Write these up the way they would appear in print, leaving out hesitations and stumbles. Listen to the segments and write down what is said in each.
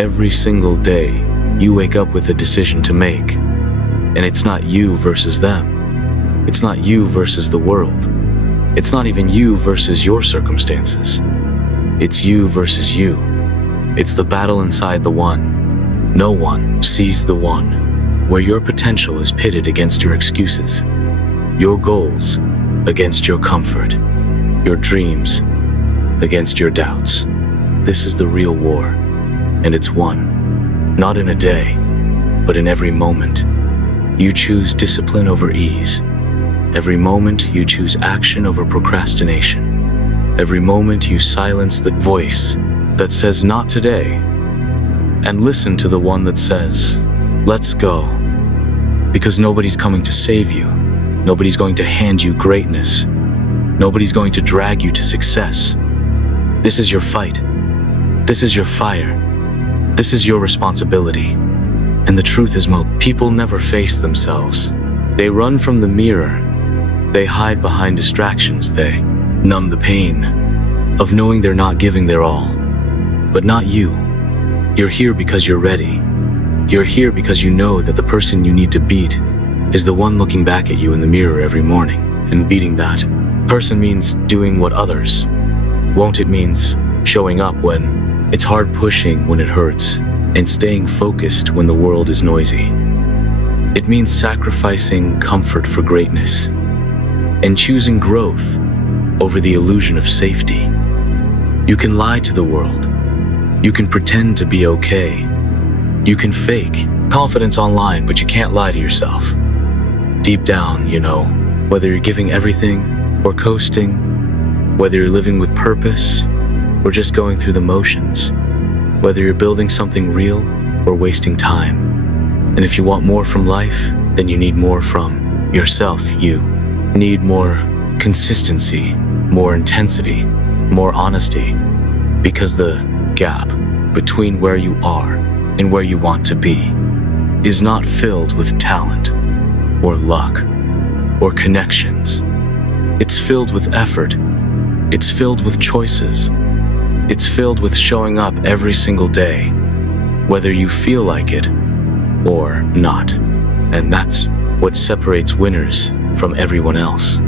Every single day, you wake up with a decision to make. And it's not you versus them. It's not you versus the world. It's not even you versus your circumstances. It's you versus you. It's the battle inside the one. No one sees the one, where your potential is pitted against your excuses, your goals against your comfort, your dreams against your doubts. This is the real war, and it's won, not in a day, but in every moment. You choose discipline over ease. Every moment you choose action over procrastination. Every moment you silence the voice that says not today, and listen to the one that says, let's go. Because nobody's coming to save you. Nobody's going to hand you greatness. Nobody's going to drag you to success. This is your fight. This is your fire. This is your responsibility. And the truth is, most people never face themselves. They run from the mirror. They hide behind distractions. They numb the pain of knowing they're not giving their all. But not you. You're here because you're ready. You're here because you know that the person you need to beat is the one looking back at you in the mirror every morning. And beating that person means doing what others won't. It means showing up when it's hard, pushing when it hurts, and staying focused when the world is noisy. It means sacrificing comfort for greatness and choosing growth over the illusion of safety. You can lie to the world. You can pretend to be okay. You can fake confidence online, but you can't lie to yourself. Deep down, you know, whether you're giving everything or coasting, whether you're living with purpose or just going through the motions, whether you're building something real or wasting time. And if you want more from life, then you need more from yourself. You need more consistency, more intensity, more honesty, because the gap between where you are and where you want to be is not filled with talent or luck or connections. It's filled with effort. It's filled with choices. It's filled with showing up every single day, whether you feel like it or not. And that's what separates winners from everyone else.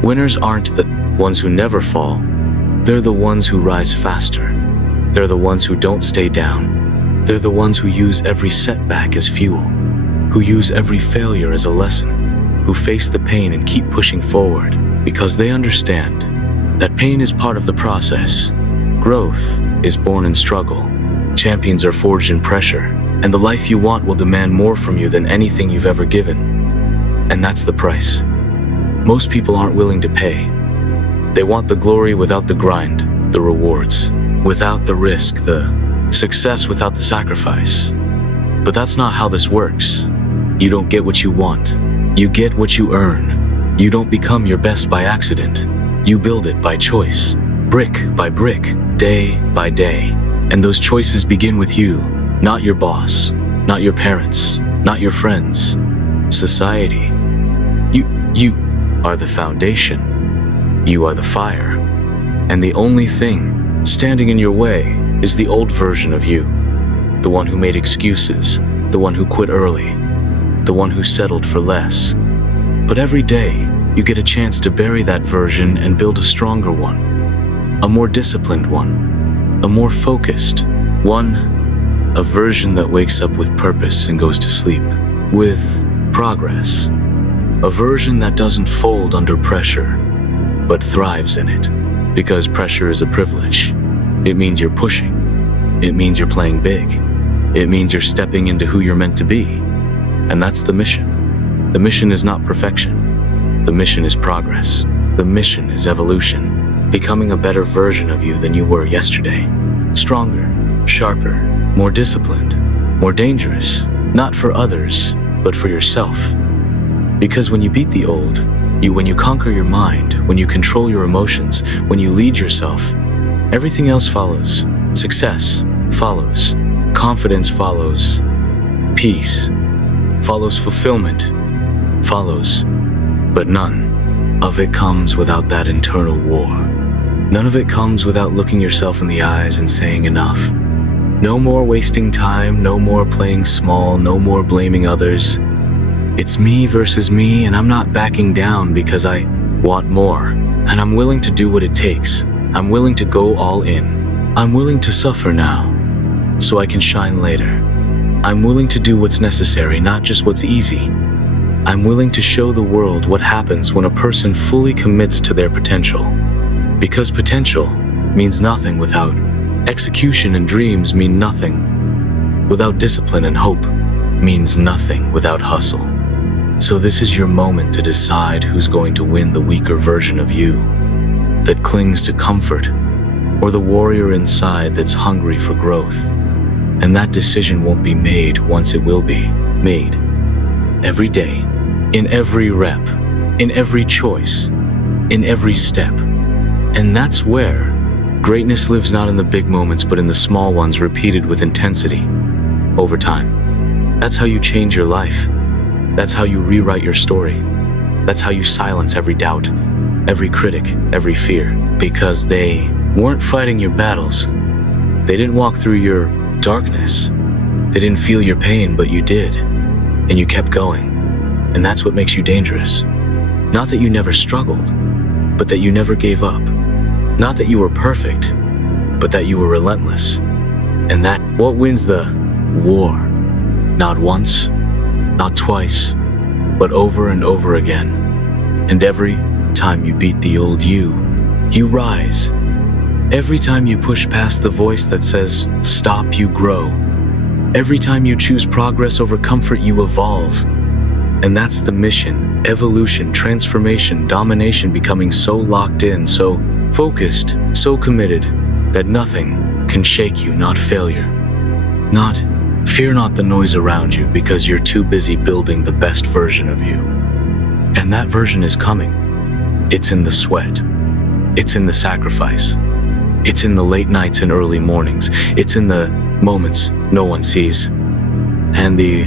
Winners aren't the ones who never fall. They're the ones who rise faster. They're the ones who don't stay down. They're the ones who use every setback as fuel, who use every failure as a lesson, who face the pain and keep pushing forward because they understand that pain is part of the process. Growth is born in struggle. Champions are forged in pressure, and the life you want will demand more from you than anything you've ever given. And that's the price most people aren't willing to pay. They want the glory without the grind, the rewards without the risk, the success without the sacrifice. But that's not how this works. You don't get what you want. You get what you earn. You don't become your best by accident. You build it by choice, brick by brick, day by day. And those choices begin with you, not your boss, not your parents, not your friends, society. You are the foundation. You are the fire. And the only thing standing in your way is the old version of you, the one who made excuses, the one who quit early, the one who settled for less. But every day, you get a chance to bury that version and build a stronger one, a more disciplined one, a more focused one, a version that wakes up with purpose and goes to sleep with progress, a version that doesn't fold under pressure, but thrives in it. Because pressure is a privilege. It means you're pushing. It means you're playing big. It means you're stepping into who you're meant to be. And that's the mission. The mission is not perfection. The mission is progress. The mission is evolution. Becoming a better version of you than you were yesterday. Stronger, sharper, more disciplined, more dangerous. Not for others, but for yourself. Because when you beat the old, when you conquer your mind, when you control your emotions, when you lead yourself, everything else follows. Success follows. Confidence follows. Peace follows. Fulfillment follows. But none of it comes without that internal war. None of it comes without looking yourself in the eyes and saying enough. No more wasting time, no more playing small, no more blaming others. It's me versus me, and I'm not backing down because I want more. And I'm willing to do what it takes. I'm willing to go all in. I'm willing to suffer now, so I can shine later. I'm willing to do what's necessary, not just what's easy. I'm willing to show the world what happens when a person fully commits to their potential. Because potential means nothing without execution, and dreams mean nothing without discipline, and hope means nothing without hustle. So this is your moment to decide who's going to win, the weaker version of you that clings to comfort, or the warrior inside that's hungry for growth. And that decision won't be made once, it will be made every day, in every rep, in every choice, in every step. And that's where greatness lives, not in the big moments, but in the small ones repeated with intensity over time. That's how you change your life. That's how you rewrite your story. That's how you silence every doubt, every critic, every fear. Because they weren't fighting your battles. They didn't walk through your darkness. They didn't feel your pain, but you did. And you kept going. And that's what makes you dangerous. Not that you never struggled, but that you never gave up. Not that you were perfect, but that you were relentless. And that what wins the war. Not once, not twice, but over and over again. And every time you beat the old you rise. Every time you push past the voice that says, stop, you grow. Every time you choose progress over comfort, you evolve. And that's the mission: evolution, transformation, domination, becoming so locked in, so focused, so committed, that nothing can shake you, not failure. Fear not the noise around you, because you're too busy building the best version of you. And that version is coming. It's in the sweat. It's in the sacrifice. It's in the late nights and early mornings. It's in the moments no one sees. And the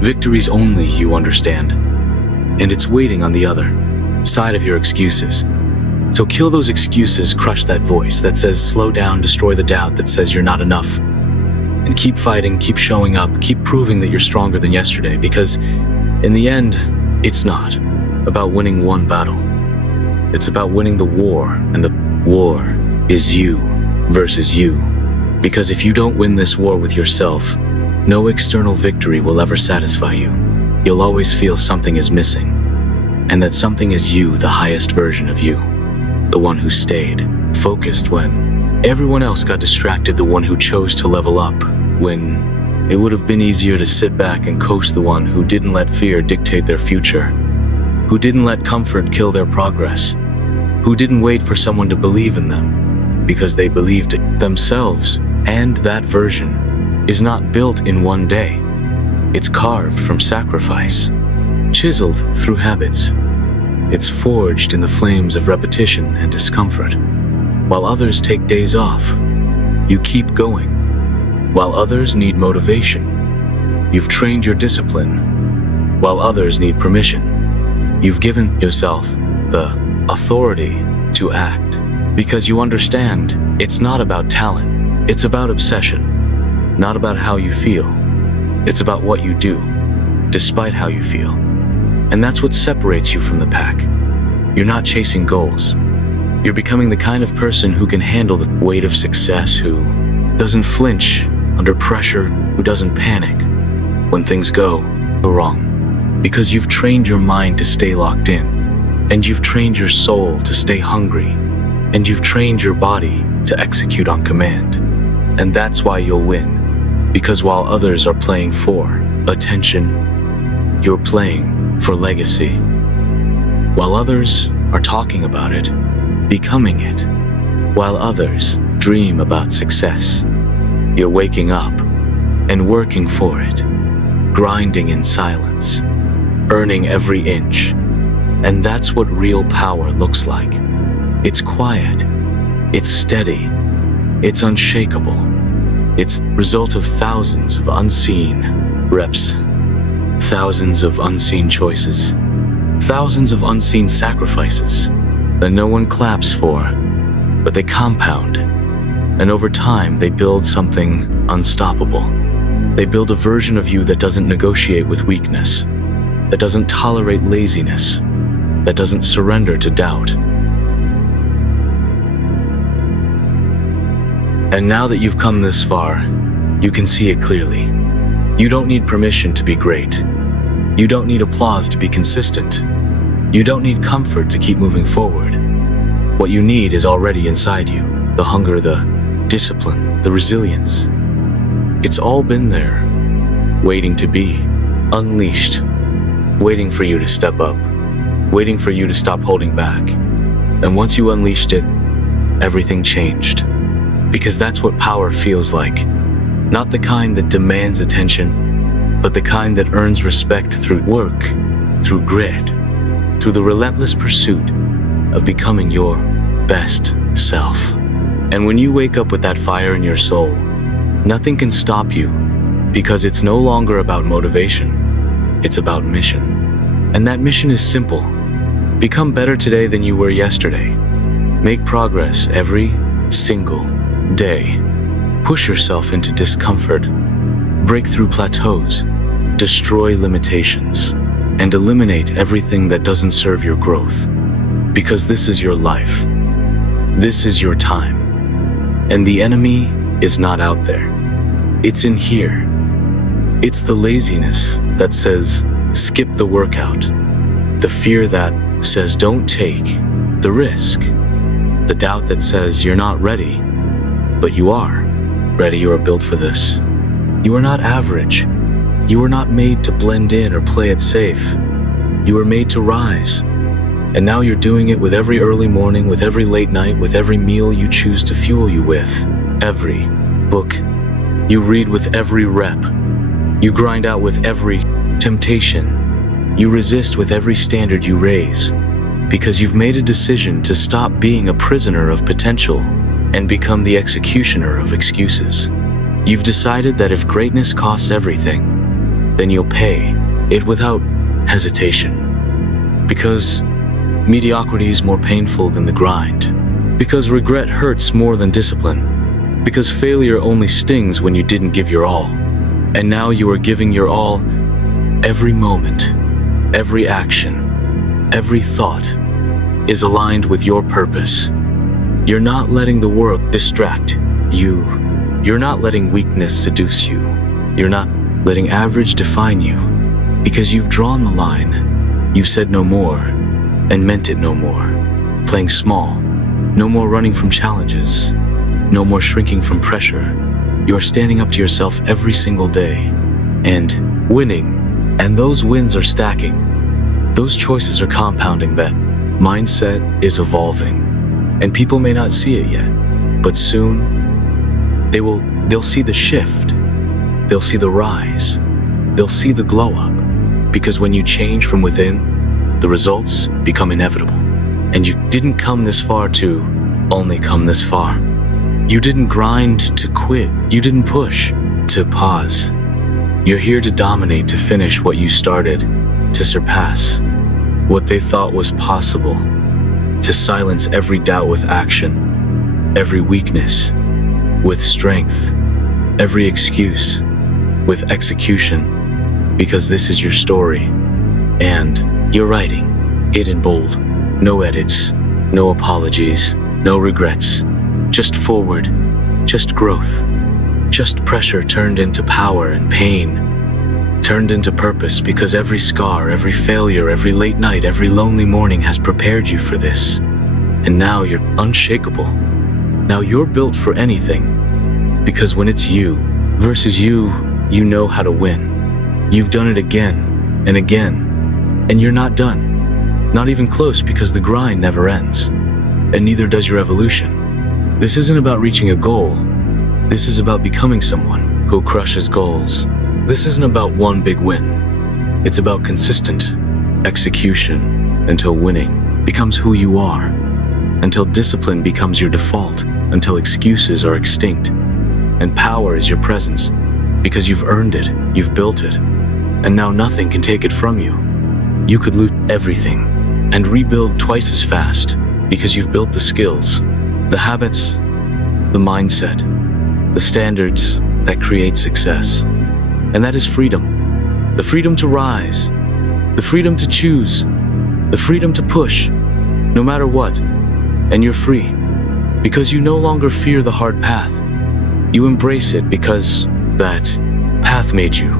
victories only you understand. And it's waiting on the other side of your excuses. So kill those excuses, crush that voice that says slow down, destroy the doubt that says you're not enough. And keep fighting, keep showing up, keep proving that you're stronger than yesterday, because in the end, it's not about winning one battle. It's about winning the war, and the war is you versus you. Because if you don't win this war with yourself, no external victory will ever satisfy you. You'll always feel something is missing, and that something is you, the highest version of you. The one who stayed focused when everyone else got distracted, the one who chose to level up when it would have been easier to sit back and coast, the one who didn't let fear dictate their future, who didn't let comfort kill their progress, who didn't wait for someone to believe in them because they believed it themselves. And that version is not built in one day. It's carved from sacrifice, chiseled through habits. It's forged in the flames of repetition and discomfort. While others take days off, you keep going. While others need motivation, you've trained your discipline. While others need permission, you've given yourself the authority to act. Because you understand, it's not about talent, it's about obsession. Not about how you feel, it's about what you do, despite how you feel. And that's what separates you from the pack. You're not chasing goals. You're becoming the kind of person who can handle the weight of success, who doesn't flinch under pressure, who doesn't panic when things go wrong. Because you've trained your mind to stay locked in, and you've trained your soul to stay hungry, and you've trained your body to execute on command. And that's why you'll win. Because while others are playing for attention, you're playing for legacy. While others are talking about it, becoming it. While others dream about success, you're waking up and working for it, grinding in silence, earning every inch. And that's what real power looks like. It's quiet, it's steady, it's unshakable. It's the result of thousands of unseen reps, thousands of unseen choices, thousands of unseen sacrifices that no one claps for, but they compound. And over time, they build something unstoppable. They build a version of you that doesn't negotiate with weakness, that doesn't tolerate laziness, that doesn't surrender to doubt. And now that you've come this far, you can see it clearly. You don't need permission to be great. You don't need applause to be consistent. You don't need comfort to keep moving forward. What you need is already inside you. The hunger, the discipline, the resilience. It's all been there, waiting to be unleashed, waiting for you to step up, waiting for you to stop holding back. And once you unleashed it, everything changed. Because that's what power feels like. Not the kind that demands attention, but the kind that earns respect through work, through grit, through the relentless pursuit of becoming your best self. And when you wake up with that fire in your soul, nothing can stop you, because it's no longer about motivation, it's about mission. And that mission is simple. Become better today than you were yesterday. Make progress every single day. Push yourself into discomfort. Break through plateaus. Destroy limitations. And eliminate everything that doesn't serve your growth. Because this is your life. This is your time. And the enemy is not out there. It's in here. It's the laziness that says, skip the workout. The fear that says, don't take the risk. The doubt that says, you're not ready. But you are ready. You are built for this. You are not average. You were not made to blend in or play it safe. You were made to rise. And now you're doing it with every early morning, with every late night, with every meal you choose to fuel you with. Every book you read, with every rep. You grind out with every temptation. You resist with every standard you raise. Because you've made a decision to stop being a prisoner of potential and become the executioner of excuses. You've decided that if greatness costs everything, then you'll pay it without hesitation. Because mediocrity is more painful than the grind. Because regret hurts more than discipline. Because failure only stings when you didn't give your all. And now you are giving your all every moment, every action, every thought is aligned with your purpose. You're not letting the world distract you. You're not letting weakness seduce you. You're not letting average define you. Because you've drawn the line. You've said no more and meant it no more. Playing small. No more running from challenges. No more shrinking from pressure. You are standing up to yourself every single day and winning. And those wins are stacking. Those choices are compounding. That mindset is evolving. And people may not see it yet, but soon they'll see the shift. They'll see the rise. They'll see the glow up. Because when you change from within, the results become inevitable. And you didn't come this far to only come this far. You didn't grind to quit. You didn't push to pause. You're here to dominate, to finish what you started, to surpass what they thought was possible, to silence every doubt with action, every weakness with strength, every excuse with execution, because this is your story, and you're writing it in bold. No edits, no apologies, no regrets, just forward, just growth, just pressure turned into power, and pain turned into purpose, because every scar, every failure, every late night, every lonely morning has prepared you for this. And now you're unshakable. Now you're built for anything, because when it's you versus you, you know how to win. You've done it again and again, and you're not done. Not even close, because the grind never ends, and neither does your evolution. This isn't about reaching a goal. This is about becoming someone who crushes goals. This isn't about one big win. It's about consistent execution until winning becomes who you are, until discipline becomes your default, until excuses are extinct, and power is your presence, because you've earned it, you've built it, and now nothing can take it from you. You could lose everything and rebuild twice as fast, because you've built the skills, the habits, the mindset, the standards, that creates success. And that is freedom. The freedom to rise, the freedom to choose, the freedom to push, no matter what. And you're free, because you no longer fear the hard path. You embrace it because that path made you.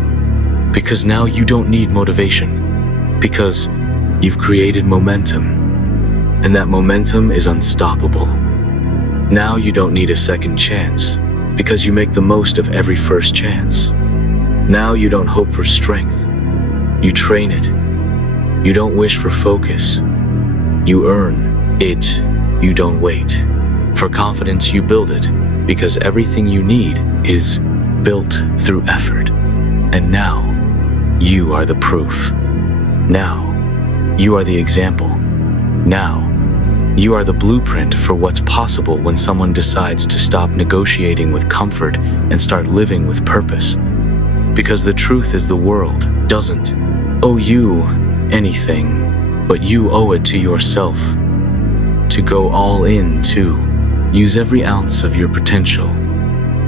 Because now you don't need motivation. Because you've created momentum. And that momentum is unstoppable. Now you don't need a second chance, because you make the most of every first chance. Now you don't hope for strength. You train it. You don't wish for focus. You earn it. You don't wait. For confidence, you build it, because everything you need is built through effort. And now, you are the proof. Now, you are the example. Now, you are the blueprint for what's possible when someone decides to stop negotiating with comfort and start living with purpose. Because the truth is, the world doesn't owe you anything, but you owe it to yourself. To go all in, to use every ounce of your potential,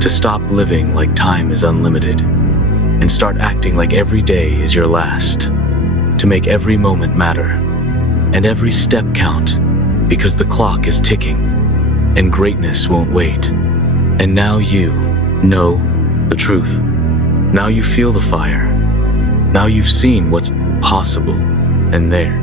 to stop living like time is unlimited, and start acting like every day is your last, to make every moment matter, and every step count, because the clock is ticking, and greatness won't wait. And now you know the truth. Now you feel the fire. Now you've seen what's possible, and there,